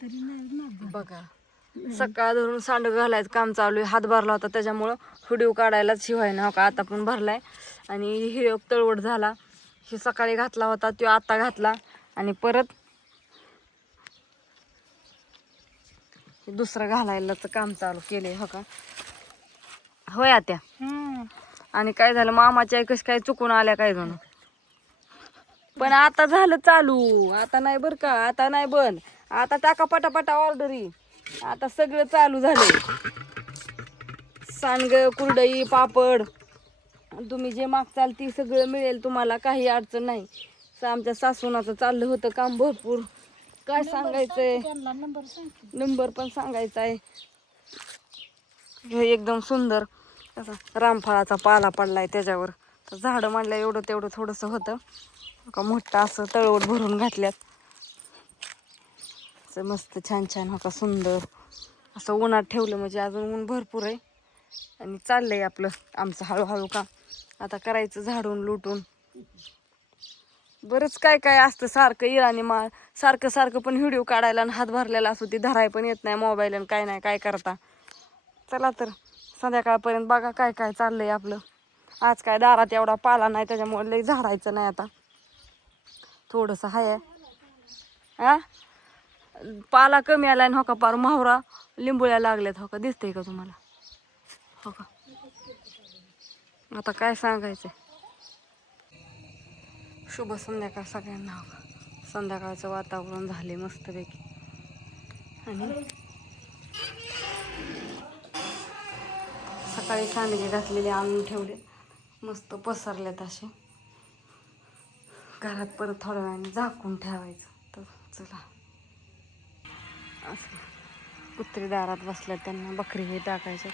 बघा सकाळ धरून सांडग घालायचं काम चालू आहे. हात भरला होता त्याच्यामुळं व्हिडिओ काढायलाच शिवाय ना का आता पण भरलाय. आणि हे तळवट झाला, हे सकाळी घातला होता तो आता घातला. आणि परत दुसरं घालायलाच काम चालू केले हो का. होय आत्या. आणि काय झालं मामाच्या कस काय चुकून आल्या काय जण, पण आता झालं चालू. आता नाही बर का, आता नाही बंद. आता टाका पटापटा ऑर्डरी. आता सगळं चालू झालंय. सांडग, कुरडई, पापड तुम्ही जे मागचाल ती सगळं मिळेल तुम्हाला, काही अडचण नाही. आमच्या सासूनाचं चाललं होतं काम भरपूर. काय सांगायचंय, नंबर पण सांगायचा आहे. हे एकदम सुंदर रामफळाचा पाला पडलाय त्याच्यावर. तर झाडं म्हणलं एवढं तेवढं थोडंसं होतं का, मोठं असं तळवट भरून घातल्यात. असं मस्त छान छान हो का, सुंदर असं उन्हात ठेवलं म्हणजे अजून ऊन भरपूर आहे. आणि चाललंय आपलं आमचं हळूहळू काम. आता करायचं झाडून लुटून. बरंच काय काय असतं सारखं इराणी माळ, सारखं सारखं पण व्हिडिओ काढायला आणि हात भरलेला असतो ती धराय पण येत नाही मोबाईल. आणि काय नाही काय करता. चला तर संध्याकाळपर्यंत बघा काय काय चाललंय आपलं. आज काय दारात एवढा पाला नाही त्याच्यामुळे लई झाडायचं नाही. आता थोडंसं हाय हा, पाला कमी आलाय. हो का पार माहुरा लिंबुळ्या लागल्यात हो का, दिसतंय का तुम्हाला हो का. आता काय सांगायचंय. शुभ संध्याकाळ सगळ्यांना हो का. संध्याकाळचं वातावरण झाले मस्तपैकी. आणि सकाळी सांडगे घातलेले आणून ठेवले, मस्त पसरलेत असे. घरात परत थोड्या वेळाने झाकून ठेवायचं. तर चला असं कुत्री दारात बसल्यात, त्यांना बकरी हे टाकायचं.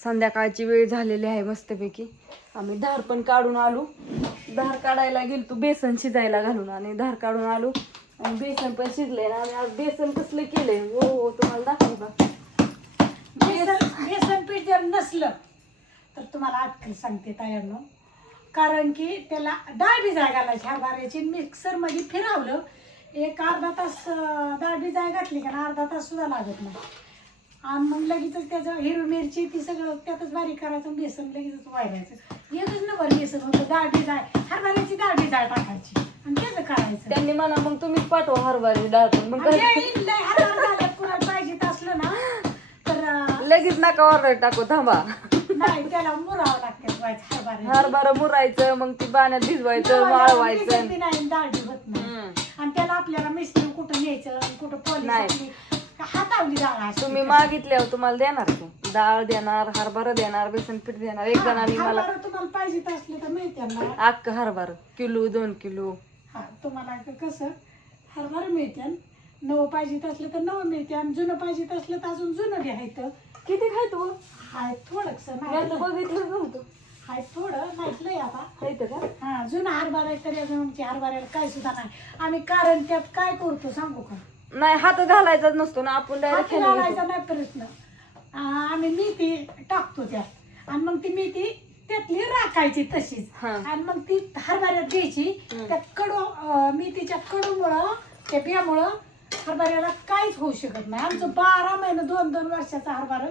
संध्याकाळची वेळ झालेली आहे मस्तपैकी. आम्ही धार पण काढून आलो. धार काढायला गेलतो बेसन शिजायला घालून, आणि धार काढून आलो. आणि बेसन पण शिजले ना. आणि आज बेसन कसलं केलंय हो तुम्हाला दाखवू का. बेसन पीठ जर नसलं तर तुम्हाला अटकल सांगते तायांनो. कारण की त्याला डाळ भिजाय घालायची हरभऱ्याची. मिक्सर मध्ये फिरवलं एक अर्धा तास डाळ भिजाय घातली का अर्धा तास सुद्धा लागत नाही. आणि मग लगेचच त्याचं हिरवी मिरची ती सगळं त्यातच बारीक करायचं, बेसन लगेचच वाढायचं. एकच नंबर बेसन होतं. डाळ भिजाय हरभऱ्याची डाळ भिजाय टाकायची आणि त्याचं करायचं. त्यांनी म्हणा मग तुम्हीच पाठवा हरभऱ्याची डाळ पण. मग हरभरा कुणाला पाहिजे असलं ना तर लगेच नका ऑर्डर टाकू, थांबा. नाही त्याला मुरावं लागते. हरभरा मुरायचं, मग ती पाण्यात भिजवायचं, वाळवायचं. नाही डाळ होत नाही. आणि त्याला आपल्याला मिस्त्री कुठं न्यायचं कुठं पॉलिश हातावली डाळ. तुम्ही मागितल्यावर तुम्हाला देणार की डाळ देणार, हरभरा देणार, बेसन पीठ देणार. एक जणांनी मला तुम्हाला पाहिजे असलं तर मिळते ना अख्ख हरभरा किलो 2 किलो. हा तुम्हाला कसं हरभरा मिळते. नवं पाहिजे असलं तर नवं मिळते, आणि जुनं पाहिजे असलं तर अजून जुनं घ्यायचं. किती खायतो हाय थोडंस बघितलं नव्हतं. हाय थोडं माहितलंय आता खायचं का. हा जुना हरभरा आहे तरी अजून आमची हरभऱ्याला काय सुद्धा नाही. आम्ही कारण त्यात काय करतो सांगू का. नाही हात घालायचाच नसतो ना आपण डायरेक्ट घालायचा नाही प्रश्न. आम्ही मेथी टाकतो त्यात, आणि मग ती मेथी त्यातली राखायची तशीच. आणि मग ती हरभऱ्यात घ्यायची. त्या कडू मेथीच्या कडूमुळं त्या बियामुळं हरभऱ्याला काहीच होऊ शकत नाही. आमचं 12 महिने 2-2 वर्षाचा हरभरा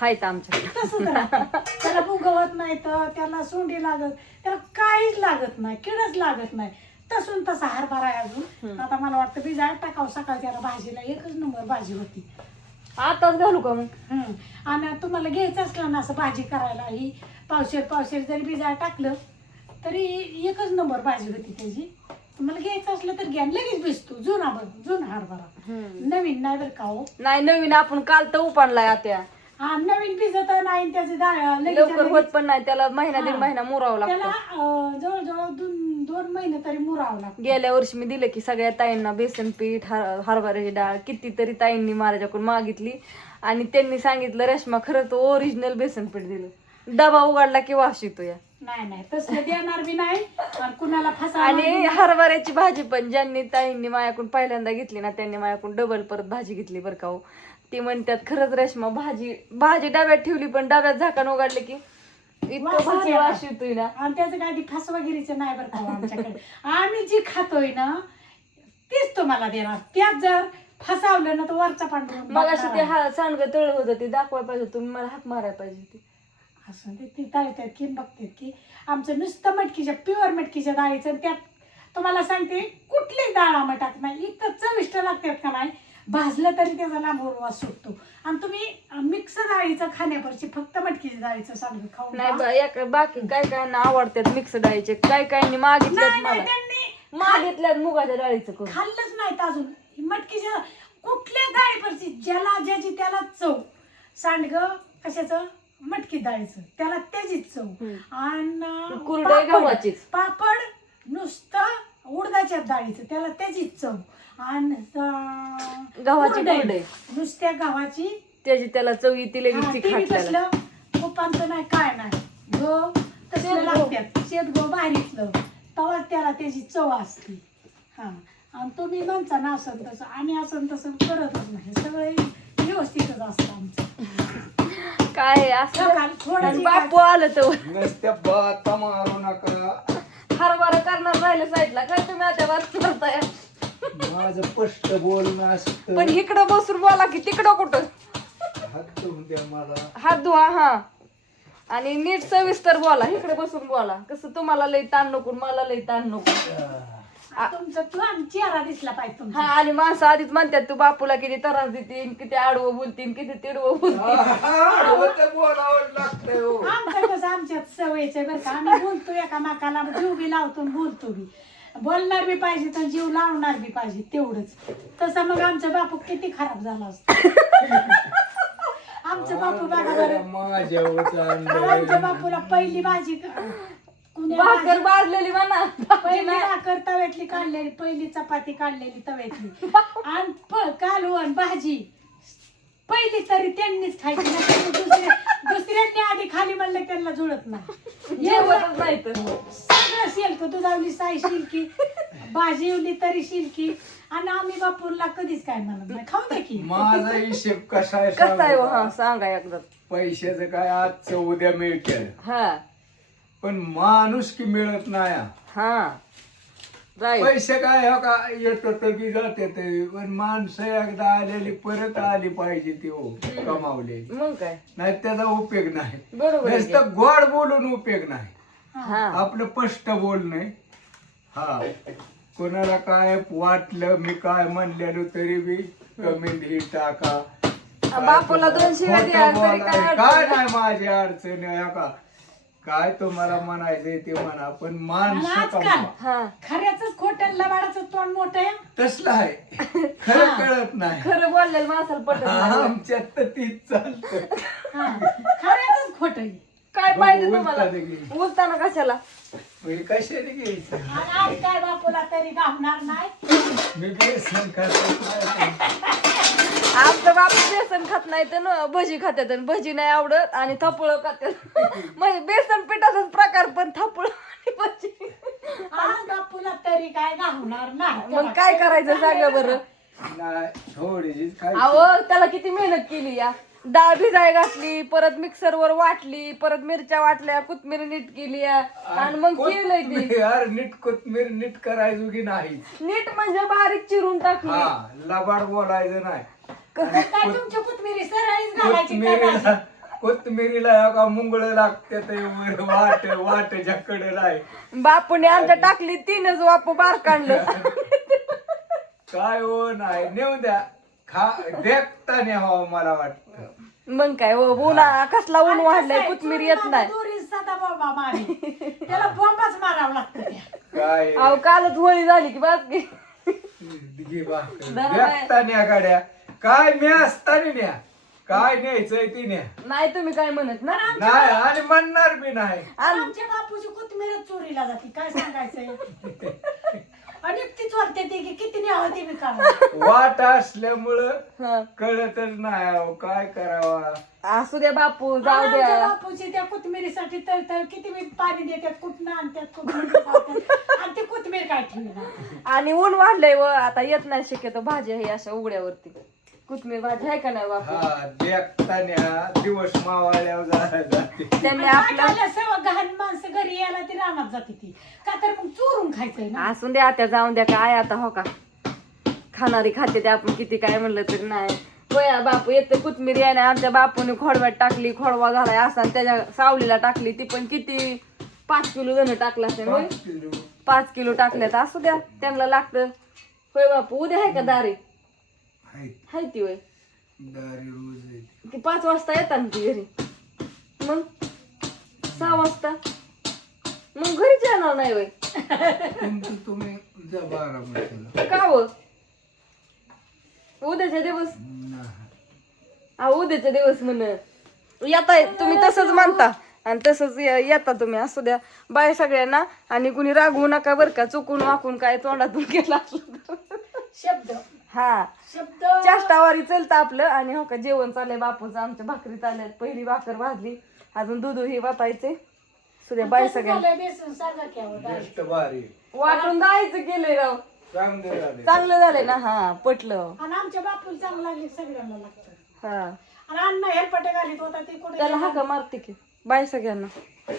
हायत आमच्या तसंच राहतं. त्याला उगवत नाही तर त्याला सोंडी लागत, त्याला काहीच लागत नाही, किडच लागत नाही. तसून तसा हरभरा आहे अजून. आता मला वाटतं भिजायला टाकावं सकाळी त्याला भाजीला. एकच नंबर भाजी होती. आताच घालू का मग. आणि तुम्हाला घ्यायचं असलं ना असं भाजी करायला ही पावशेर जरी भिजायला टाकलं तरी एकच नंबर भाजी होती त्याची. तुम्हाला घ्यायचं असलं तर घ्या, लगेच भिजतो. जुना हरभरा, नवीन नाही बरं का हो. नाही नवीन आपण काल तर उपाडलाय आता. हा नवीन भिजत नाही त्याची डाळ लवकर होत पण नाही. त्याला महिना 1.5 महिना मुरावं लागतं. त्याला जवळजवळ 2 महिने तरी मुरावं लागतं. गेल्या वर्षी मी दिलं की सगळ्या ताईंना बेसन पीठ, हरभऱ्याची डाळ. कितीतरी ताईंनी माझ्याकडून मागितली आणि त्यांनी सांगितलं रेश्मा खरं तो ओरिजिनल बेसन पीठ दिलं. डबा उघडला की वास येतो या. नाही तसलं देणार बी नाही कुणाला फसा. आणि हरभऱ्याची भाजी पण ज्यांनी ताईंनी माझ्याकडून पहिल्यांदा घेतली ना त्यांनी माझ्याकडून डबल परत भाजी घेतली बरं का हो. ती म्हणतात खरंच रेश्मा भाजी डब्यात ठेवली पण डब्यात झाकण उघडले की इतकं भाजी वास येतोय ना. आणि त्याचं काय फसवागिरीचं नाही बरं का आमच्याकडे. आम्ही जी खातोय ना तीच तुम्हाला देणार. त्यात जर फसावलं ना तर वरचा पांढरा मग अशी ते सांडगं तळ होतं ते दाखवायला पाहिजे, तुम्ही मला हाक मारायला पाहिजे होती. असं ते तळतात की बघतात की आमचं नुसतं मटकीच्या प्युअर मटकीच्या डाळीचं आणि त्यात तुम्हाला सांगते कुठलीच डाळ आम्ही टाक नाही, इतकं चविष्ट लागतात का नाही. भाजलं तरी त्याचा लांबवर वास सुटतो. आणि तुम्ही मिक्स डाळीचं खाण्यावरची फक्त मटकीच्या डाळीचं सांडगं खाऊन नाही बाकी काय काय आवडतात मिक्स डाळीचे, काय काय मागितल्यात मला, त्यांनी मागितल्यात मुगाच्या डाळीचं करून. खाल्लंच नाहीत अजून. मटकीच्या कुठल्या डाळीवरची ज्याला ज्याची त्याला चव. सांडगं कशाचं, मटकी डाळीचं, त्याला त्याचीच चव. आणि कुरडई गव्हाचीच. पापड नुसतं उडदाच्या डाळीचं, त्याला त्याचीच चव. आणि गव्हाची कुरडई कुरडई नुसत्या गव्हाची, त्याची त्याला चव येते लगेच ते ती बी खायला. कसलं तुपांचं नाही काय नाही, गव तसलं लागतात, शेतगव बाहेरीतलं, तेव्हा त्याला त्याची चव असते. हा, आणि तुम्ही म्हणता ना असं तसं, आम्ही असं तसं करतच नाही, सगळे व्यवस्थितच असतं आमचं. काय असं थोडं बापू आलं तर नुसत्या बाता मारू नका. हरभरा करणार राहिलं साईडला, काय तुम्ही आता वाच करताय. माझं स्पष्ट बोलणं असतं. पण इकडं बसून बोला की तिकडं कुठं. हात धुवून द्या मला. हात धुवा हा, आणि नीट सविस्तर बोला, इकडे बसून बोला. कसं तुम्हाला लई ताण नको, मला लई ताण नको. तुमचा तू आणि चेहरा दिसला पाहिजे तुमचा. हा, आणि माणसं आधीच म्हणतात तू बापूला किती त्रास देतीन, किती आडवं बोलतीन, किती तिडवं बोलतीन. बोलावं लागतंय हो. आमचं कसं आमच्यात सवयीचं बरं का, आम्ही बोलतो एकामेकाला, जीव बी लावतो आणि बोलतो बी. बोलणार बी पाहिजे तर जीव लावणार बी पाहिजे तेवढंच. तसं मग आमचा बापू किती खराब झाला असतो. आमचं बापू बघा बरं, माझ्या आमच्या बापूला पहिली भाजी भाकर बारलेली म्हणा, पहिली भाकर तव्यातली काढलेली, पहिली चपाती काढलेली तव्यातली, आणि कालवण भाजी पहिली तरी त्यांनीच खायची नाही. दुसऱ्यांनी आधी खाली म्हणलं त्यांना जुळत नाही. जेवतच नाही तर. सगळं शिल्क, दुधावली साई शिल्की, भाजी येवली तरी शिल्की, आणि आम्ही बापूरला कधीच काय म्हणत नाही, खाऊ दे की. माझा हिशेब कसा आहे कसं आहे सांगू हो? हा का? सांगा एकदा. पैशाचं काय आजचं उद्या मिळते, हा पण माणूस की मिळत नाही. हा राईट. पैसे काय हो का येतो तर बी जाते ते, पण माणसं एकदा आलेली परत आली पाहिजे ती हो, कमावलेली. मग काय नाही त्याचा उपयोग नाही. बरोबर आहे की. नुसतं गोड बोलून उपयोग नाही. हा आपलं स्पष्ट बोलणं. हा, कोणाला काय वाटलं मी काय म्हणलेलो तरी बी कमेंट ही टाका. बापूला 2 शिव्या द्या खोटं तरी काय बोलाय, अडचण काय नाही. नाही माझी अडचण आहे का. काय तुम्हाला म्हणायचंय ते म्हणा, पण आणि माणसं आजकाल कमवा. हा, खऱ्याच खोटं लबाडाचं तोंड मोठं आहे. तसलं आहे, खरं कळत नाही. खरं बोललेलं माणसाला पटत नाही. आमच्यात तर तीच चालतं. खऱ्याच खोट आहे. काय पाहिजे तुम्हाला उलटा दे. बोलताना कशाला. म्हणजे कशाने घ्यायचं. आणि आज काय बापूला तरी गावणार नाही. मी बेसन खात नाही. आमचं बाप बेसन खात नाही तर भजी खात्यात, आणि भजी नाही आवडत, आणि थापुळ खात्यात. म्हणजे बेसन पिठाचाच प्रकार, पण थापुळ आणि भजी. आज बापूला तरी काय गावणार नाही. मग काय करायचं सांगा बरं. नाही, थोडीशीच काय. अहो त्याला किती मेहनत केली या. डाळ भिजाय घातली, परत मिक्सरवर वाटली, परत मिरच्या वाटल्या, कोथमीर नीट केली आणि मग केलंय ती. यार नीट कोथमीर नीट करायचो की नाही. नीट म्हणजे बारीक चिरून टाकली. हा, लबाड बोलायचं नाही. काय तुमच्या कोथमिरी सरळीच घालायची काय कोथमिरीला भाजी? कोथमिरीला का मुंगळ लागते ते वर वाटच्या कडे नाही. बापूने आमच्या टाकली 3च वापू बार काढलं. काय हो नाही नेऊन द्या. देखता नाही हवा मला वाटतं. मग काय उन्हा कसला ऊन वाढलाय, कोथमीर येत नाही. दोरीस सदा बाबा मारी. त्याला बॉम्बच मारावं लागतं त्या. काय अहो कालच होळी झाली की बाकी. देखता न्या गाड्या. काय मी असताना न्या, काय न्यायचंय ती न्या. नाही तुम्ही काय म्हणत ना. नाही आणि म्हणणार बी नाही. आमच्या बापूची कोथमीरच चोरीला जाते, काय सांगायचंय. आणि ती चोरते ती की किती न्यावं ते मी काढा. वाट असल्यामुळं हं. कळतच नाही अहो, काय करावा. असू द्या बापू, जाऊ आमच्या द्या. बापूची त्या कोथमिरीसाठी तर किती मी पाणी देतात, कुठनं आणतात, कुठनं खातात. आणि ती कोथमीर काय ठेवली. आणि ऊन वाढलंय व आता येत नाही शक्यतो भाजी आहे अशा उघड्यावरती. कोथमीर भाजी आहे का नाही बापू. हा, देखता न्या दिवस मावाळ्यावर जाते. त्यांनी काय आपलं खाल्लं सवय घाण माणसं घरी यायला ती रानात जाते ती. का तर मग चोरून खायचंय ना. असून द्या त्या जाऊन द्या काय आता हो का. खाणारी खाते ते आपण किती काय म्हणलं तरी नाही. होय बापू येतं कोथमिरी आहे ना, आमच्या बापूने खोडव्यात टाकली, खोडवा झालाय असा आणि त्याच्या सावलीला टाकली, ती पण किती 5 किलो जण टाकला असेल. होय 5 किलो टाकल्यात, असू द्या त्यांना लागतं. होय बापू उद्या आहे का दारी? हाय ती होय ती 5 वाजता येतात ना ती घरी, मग 6 वाजता मग घरीच येणार नाही होय? तुम्ही जा बारामतीला. का व उद्याच्या दिवस? उद्याच्या दिवस म्हण येताय तुम्ही, तसंच मानता आणि तसंच येता तुम्ही. असू द्या बाय सगळ्यांना, आणि कुणी रागवू नका बरं का, चुकून वाकून काय तोंडातून गेला असलं तर. शब्द हा शब्द चाष्टावारी चलतं आपलं. आणि हो का जेवण चाललंय बापूचं, आमच्या भाकरी चालल्यात, पहिली भाकर भाजली, अजून दूध ही वाटायचे. सुद्या बाय सगळ्यांना. बेसन सांगा की अहो, डाळ. जास्त भारी वाटून जायचं केलंय राव, चांगले झाले. चांगलं झालंय ना. हा पटलं. आणि आमच्या बापूला चांगलं लागले, सगळ्यांना लागतं. हा आणि अण्णा हेरपटे घालीत होता ते कुठे त्याला हाका मारते की. बाय सगळ्यांना.